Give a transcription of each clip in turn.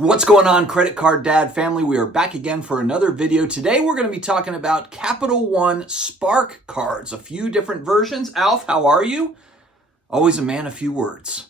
What's going on, Credit Card Dad family? We are back again for another video. Today we're going to be talking about Capital One Spark cards, a few different versions. Alf, how are you? Always a man of few words.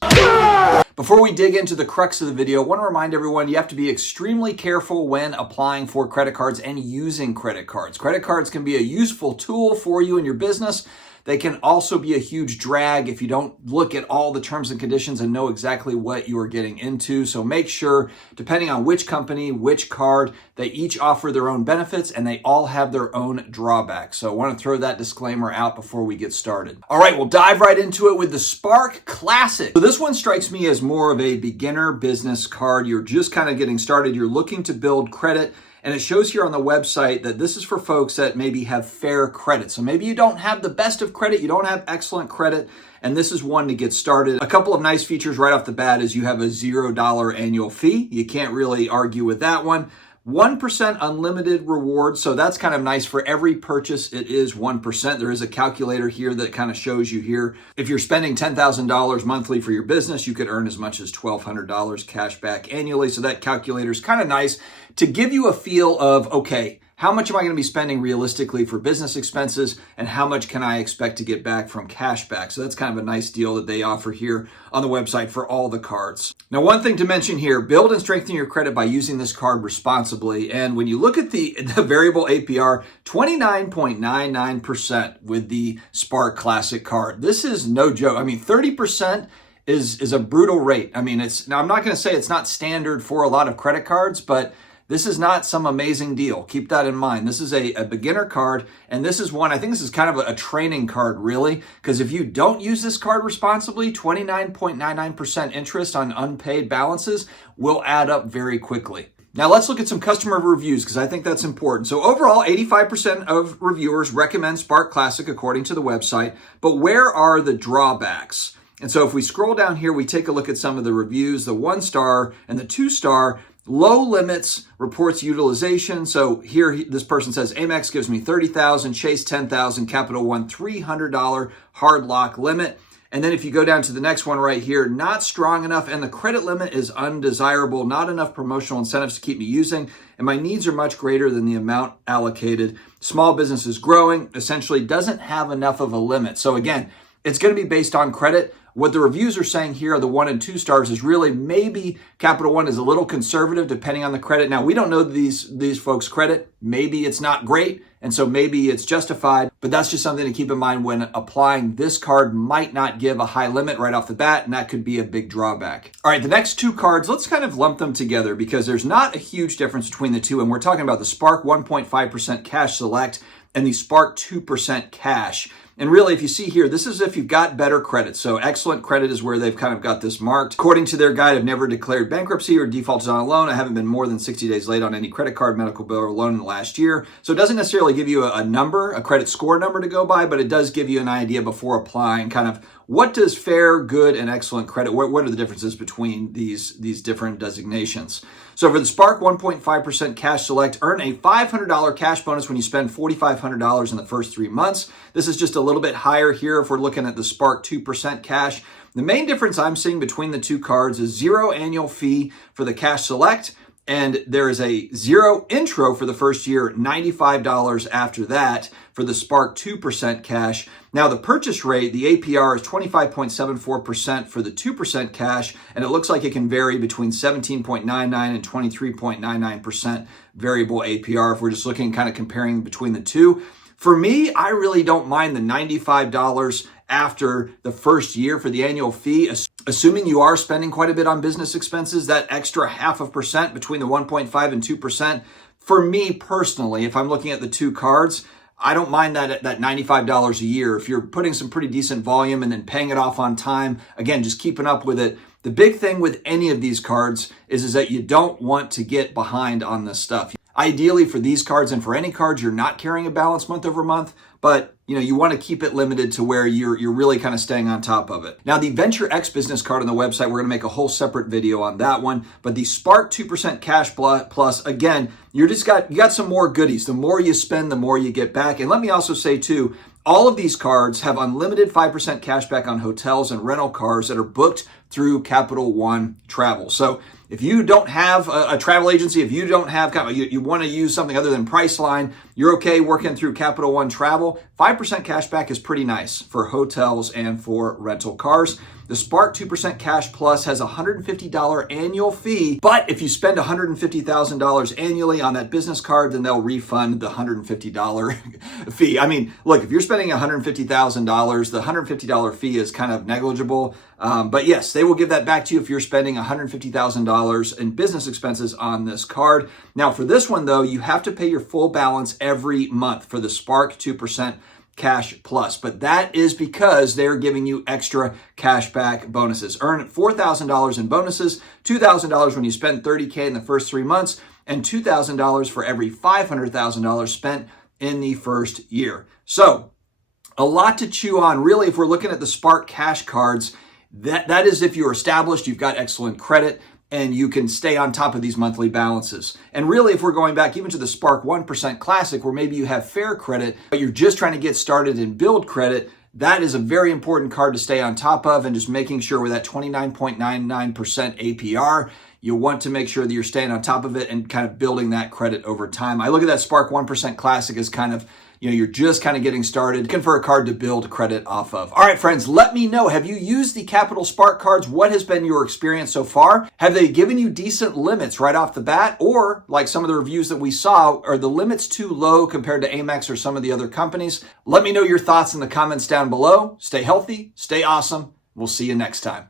Before we dig into the crux of the video, I want to remind everyone you have to be extremely careful when applying for credit cards and using credit cards. Credit cards can be a useful tool for you in your business. They can also be a huge drag if you don't look at all the terms and conditions and know exactly what you are getting into. So make sure, depending on which company, which card, they each offer their own benefits and they all have their own drawbacks. So I want to throw that disclaimer out before we get started. All right, we'll dive right into it with the Spark Classic. So this one strikes me as more of a beginner business card. You're just kind of getting started. You're looking to build credit. And it shows here on the website that this is for folks that maybe have fair credit. So maybe you don't have the best of credit, you don't have excellent credit, and this is one to get started. A couple of nice features right off the bat is you have a $0 annual fee. You can't really argue with that one. 1% unlimited reward, so that's kind of nice. For every purchase, it is 1%. There is a calculator here that kind of shows you here. If you're spending $10,000 monthly for your business, you could earn as much as $1,200 cash back annually. So that calculator is kind of nice to give you a feel of, okay, how much am I going to be spending realistically for business expenses and how much can I expect to get back from cash back? So that's kind of a nice deal that they offer here on the website for all the cards. Now, one thing to mention here, build and strengthen your credit by using this card responsibly. And when you look at the variable APR, 29.99% with the Spark Classic card. This is no joke. I mean, 30% is a brutal rate. I mean, now I'm not going to say it's not standard for a lot of credit cards, but this is not some amazing deal. Keep that in mind. This is a beginner card, and this is one, I think this is kind of a training card, really, because if you don't use this card responsibly, 29.99% interest on unpaid balances will add up very quickly. Now let's look at some customer reviews because I think that's important. So overall, 85% of reviewers recommend Spark Classic according to the website, but where are the drawbacks? And so if we scroll down here, we take a look at some of the reviews, the 1-star and the 2-star. Low limits reports utilization. So here this person says Amex gives me 30,000, Chase 10,000, Capital One $300 hard lock limit. And then if you go down to the next one right here, not strong enough and the credit limit is undesirable, not enough promotional incentives to keep me using, and my needs are much greater than the amount allocated. Small business is growing, essentially doesn't have enough of a limit. So again, it's going to be based on credit. What the reviews are saying here are the 1 and 2 stars is really maybe Capital One is a little conservative depending on the credit. Now, we don't know these folks' credit. Maybe it's not great, and so maybe it's justified, but that's just something to keep in mind when applying. This card might not give a high limit right off the bat, and that could be a big drawback. All right, the next two cards, let's kind of lump them together because there's not a huge difference between the two, and we're talking about the Spark 1.5% Cash Select and the Spark 2% Cash. And really, if you see here, this is if you've got better credit. So excellent credit is where they've kind of got this marked. According to their guide, I've never declared bankruptcy or defaulted on a loan. I haven't been more than 60 days late on any credit card, medical bill, or loan in the last year. So it doesn't necessarily give you a number, a credit score number to go by, but it does give you an idea before applying kind of what does fair, good, and excellent credit, what are the differences between these different designations? So for the Spark 1.5% Cash Select, earn a $500 cash bonus when you spend $4,500 in the first 3 months. This is just a little bit higher here if we're looking at the Spark 2% Cash. The main difference I'm seeing between the two cards is 0 annual fee for the Cash Select, and there is a 0 intro for the first year, $95 after that for the Spark 2% Cash. Now the purchase rate, the APR is 25.74% for the 2% Cash, and it looks like it can vary between 17.99 and 23.99% variable APR if we're just looking kind of comparing between the two. For me, I really don't mind the $95 after the first year for the annual fee, assuming you are spending quite a bit on business expenses, that extra 0.5% between the 1.5 and 2%. For me personally, if I'm looking at the two cards, I don't mind that $95 a year. If you're putting some pretty decent volume and then paying it off on time, again, just keeping up with it. The big thing with any of these cards is that you don't want to get behind on this stuff. Ideally, for these cards and for any cards, you're not carrying a balance month over month, but you want to keep it limited to where you're really kind of staying on top of it. Now, the Venture X business card on the website, we're going to make a whole separate video on that one. But the Spark 2% Cash Plus, again, you got some more goodies. The more you spend, the more you get back. And let me also say too, all of these cards have unlimited 5% cash back on hotels and rental cars that are booked through Capital One Travel. So if you don't have a travel agency, if you don't have, you want to use something other than Priceline, you're okay working through Capital One Travel, 5% cash back is pretty nice for hotels and for rental cars. The Spark 2% Cash Plus has a $150 annual fee, but if you spend $150,000 annually on that business card, then they'll refund the $150 fee. I mean, look, if you're spending $150,000, the $150 fee is kind of negligible. But yes, they will give that back to you if you're spending $150,000 in business expenses on this card. Now, for this one, though, you have to pay your full balance every month for the Spark 2% Cash Plus, but that is because they're giving you extra cashback bonuses. Earn $4,000 in bonuses, $2,000 when you spend $30K in the first 3 months, and $2,000 for every $500,000 spent in the first year. So a lot to chew on. Really, if we're looking at the Spark Cash cards, that is if you're established, you've got excellent credit, and you can stay on top of these monthly balances. And really, if we're going back even to the Spark 1% Classic, where maybe you have fair credit, but you're just trying to get started and build credit, that is a very important card to stay on top of, and just making sure with that 29.99% APR, you want to make sure that you're staying on top of it and kind of building that credit over time. I look at that Spark 1% Classic as kind of, you're just kind of getting started, looking for a card to build credit off of. All right, friends, let me know. Have you used the Capital Spark cards? What has been your experience so far? Have they given you decent limits right off the bat? Or, like some of the reviews that we saw, are the limits too low compared to Amex or some of the other companies? Let me know your thoughts in the comments down below. Stay healthy, stay awesome. We'll see you next time.